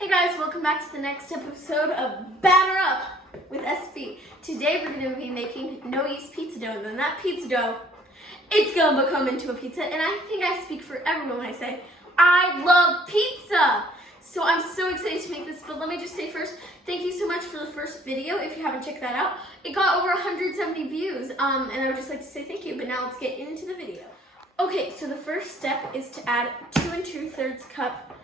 Hey guys, welcome back to the next episode of Batter Up with SB. Today we're going to be making no-yeast pizza dough, and then that pizza dough, it's going to become into a pizza, and I think I speak for everyone when I say, I love pizza! So I'm so excited to make this, but let me just say first, thank you so much for the first video. If you haven't checked that out, it got over 170 views, and I would just like to say thank you, but now let's get into the video. Okay, so the first step is to add 2 2/3 cup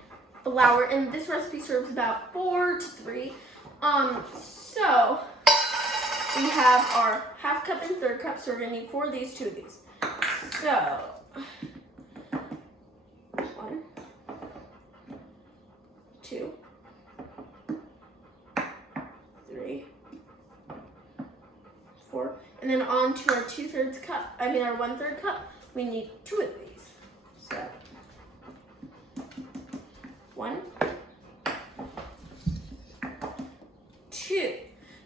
flour, and this recipe serves about 4 to 3. So we have our 1/2 cup and 1/3 cup, so we're gonna need 4 of these, 2 of these. So 1, 2, 3, 4, and then on to our 2/3 cup. Our 1/3 cup. We need 2 of these. So 1, 2.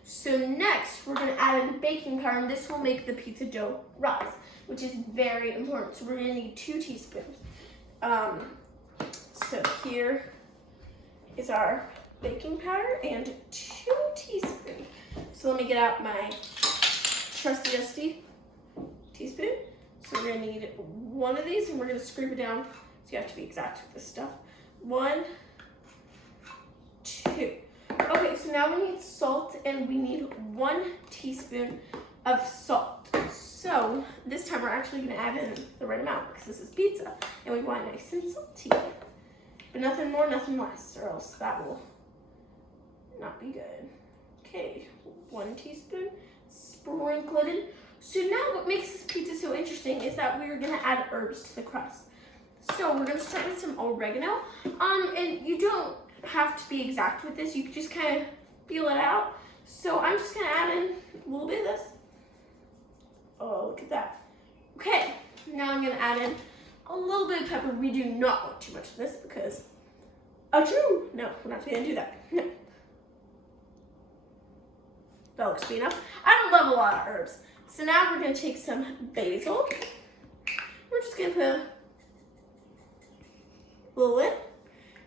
So next, we're going to add in baking powder, and this will make the pizza dough rise, which is very important. So we're going to need 2 teaspoons. So here is our baking powder and 2 teaspoons. So let me get out my trusty dusty teaspoon. So we're going to need 1 of these, and we're going to scrape it down. So you have to be exact with this stuff. 1, 2. Okay, so now we need salt, and we need 1 teaspoon of salt. So this time we're actually going to add in the right amount because this is pizza, and we want it nice and salty. But nothing more, nothing less, or else that will not be good. Okay, 1 teaspoon, sprinkle it in. So now what makes this pizza so interesting is that we're going to add herbs to the crust. So we're going to start with some oregano, and you don't have to be exact with this. You can just kind of feel it out. So I'm just going to add in a little bit of this. Oh, look at that. Okay, now I'm going to add in a little bit of pepper. We do not want too much of this because, achoo! No, we're not going to do that. No. That looks to be enough. I don't love a lot of herbs. So now we're going to take some basil. We're just going to put a little in.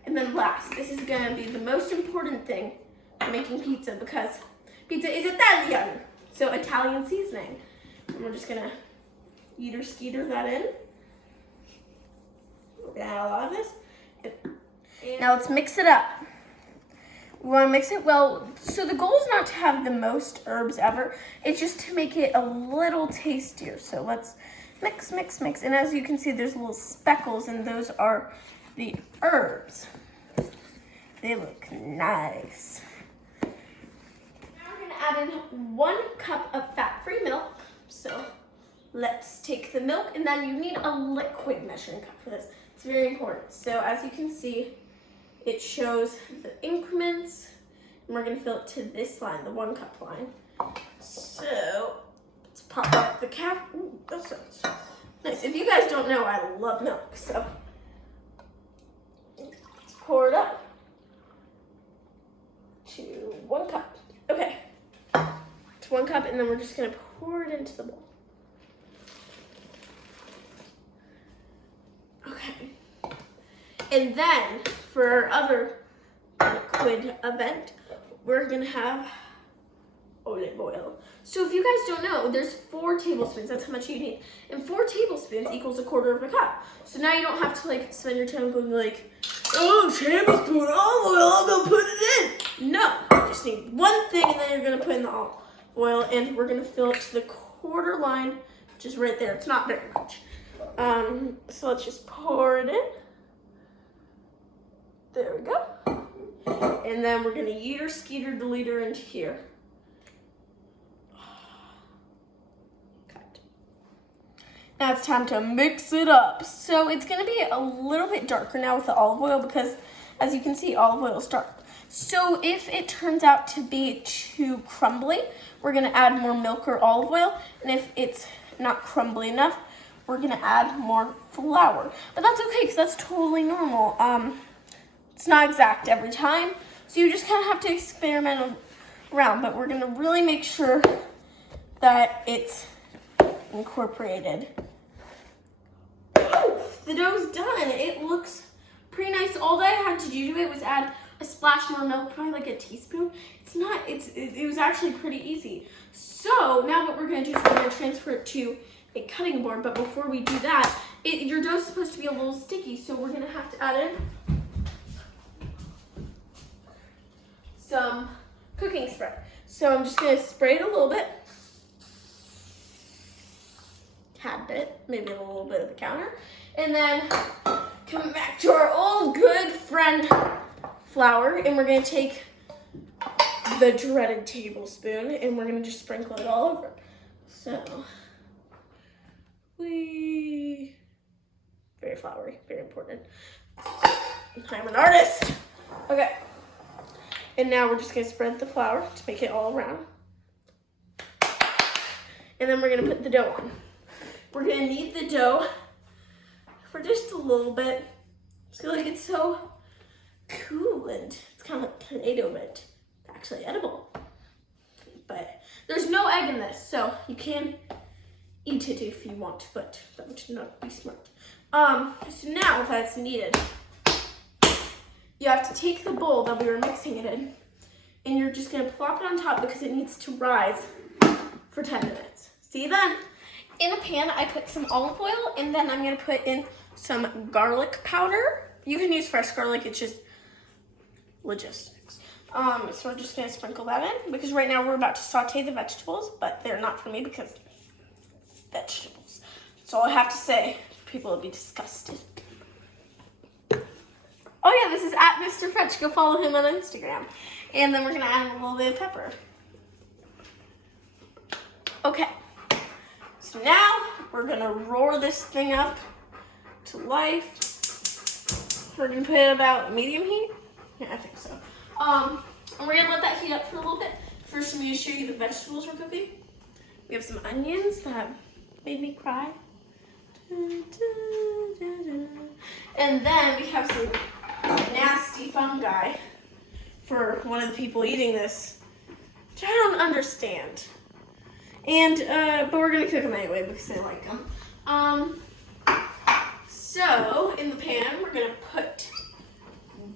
And then last, this is going to be the most important thing for making pizza because pizza is Italian. So Italian seasoning. And we're just going to eater skeeter that in. We're going to add a lot of this. And now let's mix it up. We want to mix it well. So the goal is not to have the most herbs ever. It's just to make it a little tastier. So let's mix, mix, mix. And as you can see, there's little speckles, and those are the herbs. They look nice. Now we're going to add in 1 cup of fat-free milk. So let's take the milk, and then you need a liquid measuring cup for this. It's very important. So as you can see, it shows the increments, and we're going to fill it to this line, the 1 cup line. So let's pop up the cap. Ooh, that sounds nice. If you guys don't know, I love milk, so let's pour it up to 1 cup. Okay, it's 1 cup, and then we're just going to pour it into the bowl. Okay, and then for our other liquid event, we're gonna have olive oil. So if you guys don't know, there's 4 tablespoons, that's how much you need. And 4 tablespoons equals 1/4 cup. So now you don't have to like spend your time going like, oh, tablespoon olive oil, I'm gonna put it in. No, you just need 1 thing, and then you're gonna put in the olive oil, and we're gonna fill it to the 1/4 line, which is right there. It's not very much. So let's just pour it in. There we go. And then we're going to eater, skeeter, deleter into here. Cut. Now it's time to mix it up. So it's going to be a little bit darker now with the olive oil because, as you can see, olive oil is dark. So if it turns out to be too crumbly, we're going to add more milk or olive oil. And if it's not crumbly enough, we're going to add more flour. But that's okay because that's totally normal. It's not exact every time, so you just kind of have to experiment around, but we're going to really make sure that it's incorporated. Oof, the dough's done. It looks pretty nice. All that I had to do to it was add a splash more milk, probably like a teaspoon. It's not, it was actually pretty easy. So now what we're gonna do is we're gonna transfer it to a cutting board, but before we do that, your dough's supposed to be a little sticky, so we're gonna have to add in some cooking spray. So I'm just gonna spray it a little bit, tad bit, maybe a little bit of the counter, and then come back to our old good friend flour, and we're gonna take the dreaded tablespoon and we're gonna just sprinkle it all over. So, very floury, very important. I'm an artist. Okay, and now we're just gonna spread the flour to make it all around. And then we're gonna put the dough on. We're gonna knead the dough for just a little bit. I feel like it's so cool and it's kind of like Play-Doh, but actually edible. But there's no egg in this, so you can eat it if you want, but that would not be smart. So now that's kneaded, you have to take the bowl that we were mixing it in, and you're just gonna plop it on top because it needs to rise for 10 minutes. See then? In a pan, I put some olive oil, and then I'm gonna put in some garlic powder. You can use fresh garlic, it's just logistics. So we're just gonna sprinkle that in because right now we're about to saute the vegetables, but they're not for me because vegetables. That's all I have to say. People will be disgusted. Oh yeah, this is at Mr. Fetch. Go follow him on Instagram. And then we're gonna add a little bit of pepper. Okay. So now we're gonna roar this thing up to life. We're gonna put it about medium heat. Yeah, I think so. And we're gonna let that heat up for a little bit. First, I'm gonna show you the vegetables we're cooking. We have some onions that made me cry. And then we have some nasty fungi for one of the people eating this, which I don't understand. And, but we're gonna cook them anyway because I like them. So, in the pan, we're gonna put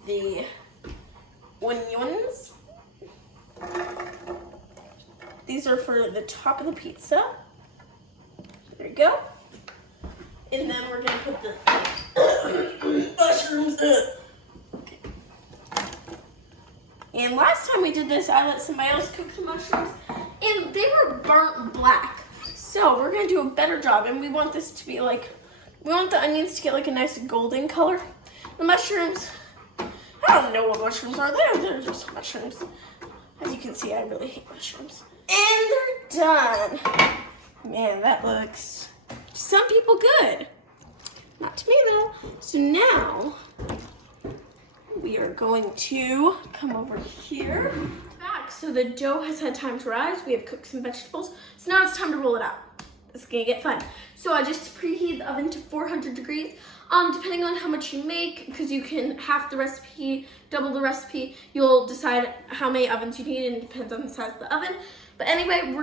the onions. These are for the top of the pizza. There you go. And then we're gonna put the mushrooms in. Okay. And last time we did this, I let somebody else cook the mushrooms, and they were burnt black. So we're gonna do a better job, and we want this to be like, we want the onions to get like a nice golden color. The mushrooms, I don't know what mushrooms are. They're just mushrooms. As you can see, I really hate mushrooms. And they're done. Man, that looks, to some people, good. Not to me though. So now, we are going to come over here. Back, so the dough has had time to rise. We have cooked some vegetables. So now it's time to roll it out. This is gonna get fun. So I just preheat the oven to 400 degrees. Depending on how much you make, because you can half the recipe, double the recipe, you'll decide how many ovens you need, and it depends on the size of the oven. But anyway,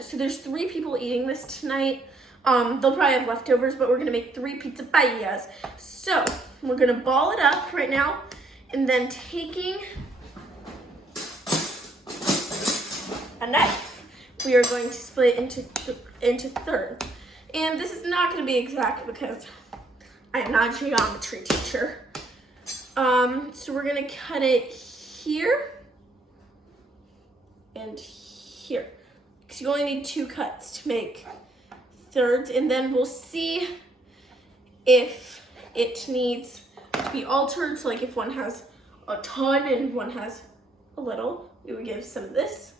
so there's 3 people eating this tonight. They'll probably have leftovers, but we're gonna make 3 pizza paellas. So we're gonna ball it up right now, and then taking a knife, we are going to split it into thirds. And this is not gonna be exact because I am not a geometry teacher. So we're gonna cut it here and here. Because you only need 2 cuts to make thirds, and then we'll see if it needs to be altered. So like if one has a ton and one has a little, we would give some of this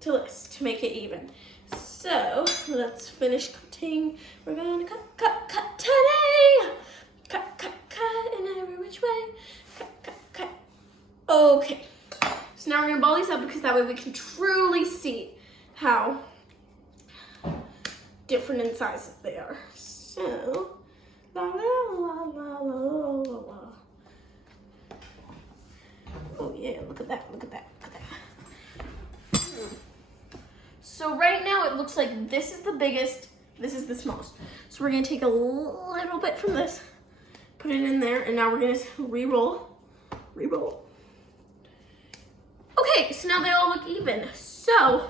to this to make it even. So let's finish cutting. We're gonna cut today. Cut in every which way. Cut. Okay. So now we're gonna ball these up because that way we can truly see how different in size they are. So, la la la la la la la. Oh yeah, look at that, look at that, look at that. So right now it looks like this is the biggest, this is the smallest. So we're gonna take a little bit from this, put it in there, and now we're gonna re-roll. Okay, so now they all look even. So,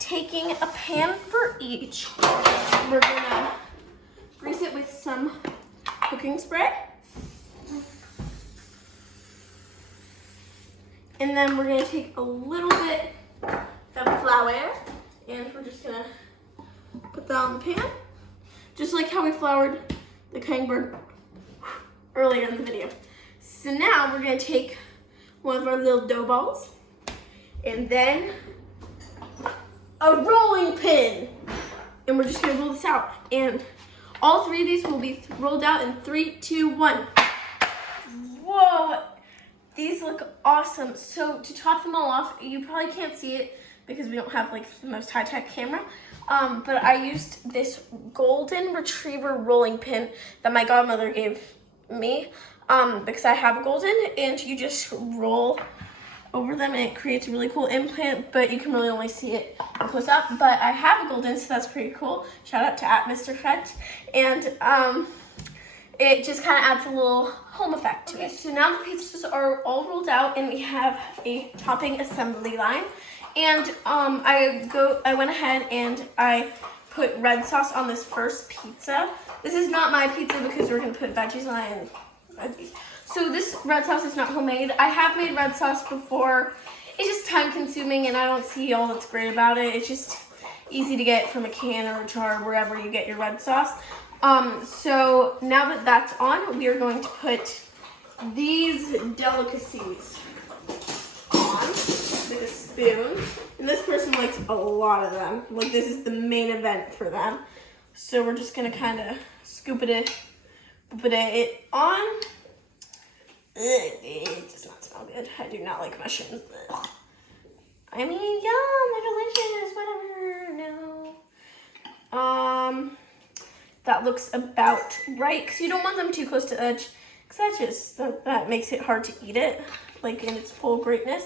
taking a pan for each, we're gonna grease it with some cooking spray. And then we're gonna take a little bit of flour and we're just gonna put that on the pan. Just like how we floured the cutting board earlier in the video. So now we're gonna take one of our little dough balls and then a rolling pin. And we're just gonna roll this out. And all three of these will be rolled out in 3, 2, 1. Whoa, these look awesome. So to top them all off, you probably can't see it because we don't have like the most high-tech camera. But I used this golden retriever rolling pin that my godmother gave me because I have a golden, and you just roll over them and it creates a really cool implant, but you can really only see it close up. But I have a golden, so that's pretty cool. Shout out to @Mr. And it just kind of adds a little home effect to it. So now the pizzas are all rolled out and we have a topping assembly line. And I went ahead and I put red sauce on this first pizza. This is not my pizza because we're gonna put veggies on it and veggies. So this red sauce is not homemade. I have made red sauce before. It's just time consuming and I don't see all that's great about it. It's just easy to get from a can or a jar, wherever you get your red sauce. So now that that's on, we are going to put these delicacies on with a spoon. And this person likes a lot of them. Like, this is the main event for them. So we're just gonna kind of scoop it on. Ugh, it does not smell good. I do not like mushrooms. Ugh. I mean, yum, they're delicious, whatever, no. That looks about right, because you don't want them too close to the edge, because that makes it hard to eat it, like in its full greatness.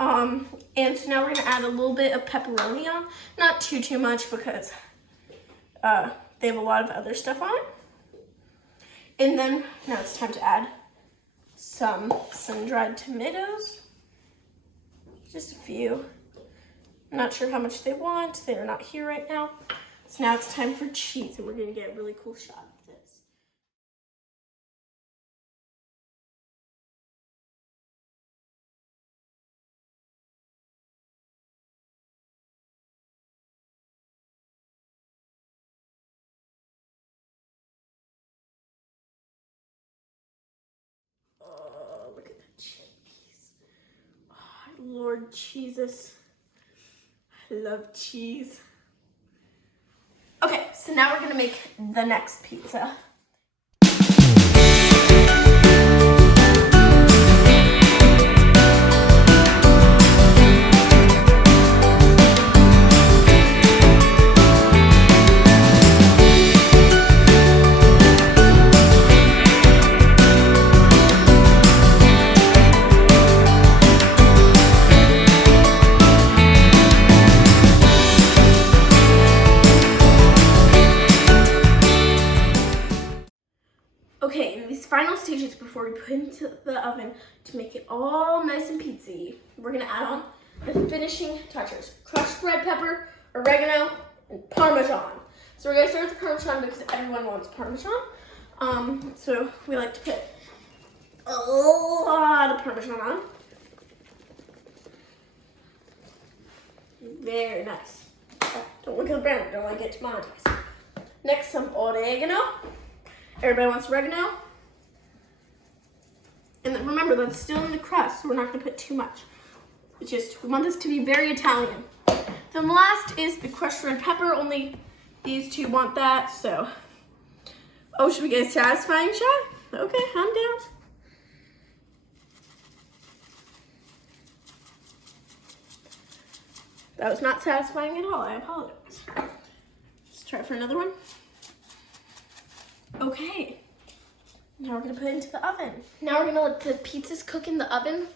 And so now we're gonna add a little bit of pepperoni on, not too much, because they have a lot of other stuff on it. And then now it's time to add some sun-dried tomatoes, just a few. I'm not sure how much they want. They're not here right now. So now it's time for cheese, and we're gonna get a really cool shot of this. Oh, look at that cheese. Oh, Lord Jesus. I love cheese. Okay, so now we're gonna make the next pizza. Okay, in these final stages before we put it into the oven to make it all nice and pizza-y, we're gonna add on the finishing touches: crushed red pepper, oregano, and Parmesan. So we're gonna start with the Parmesan because everyone wants Parmesan. So we like to put a lot of Parmesan on. Very nice. Don't look at the brand, don't want to get demonetized. Next, some oregano. Everybody wants oregano. And then remember, that's still in the crust, so we're not gonna put too much. It's just, we want this to be very Italian. Then last is the crushed red pepper. Only these two want that, so. Oh, should we get a satisfying shot? Okay, I'm down. That was not satisfying at all, I apologize. Let's try for another one. Okay, now we're gonna put it into the oven. Now we're gonna let the pizzas cook in the oven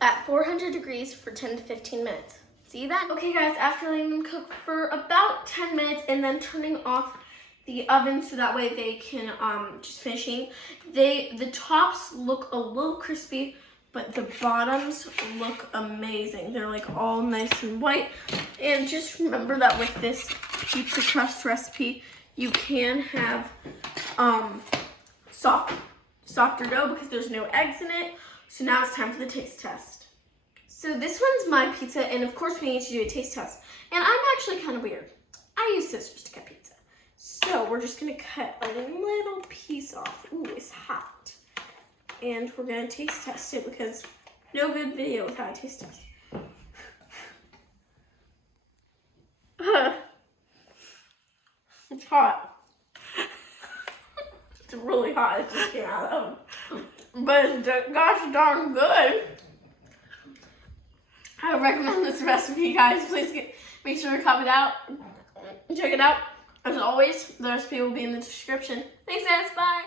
at 400 degrees for 10 to 15 minutes. See that? Okay guys, after letting them cook for about 10 minutes and then turning off the oven so that way they can just finishing, the tops look a little crispy, but the bottoms look amazing. They're like all nice and white. And just remember that with this pizza crust recipe, you can have softer dough because there's no eggs in it. So now it's time for the taste test. So this one's my pizza, and of course we need to do a taste test. And I'm actually kind of weird. I use scissors to cut pizza. So we're just gonna cut a little piece off. Ooh, it's hot. And we're gonna taste test it because no good video without a taste test. It's hot. It's really hot. It just came out of the oven. But it's gosh darn good. I would recommend this recipe, guys. Please make sure to comment out and check it out. As always, the recipe will be in the description. Thanks, guys. Bye.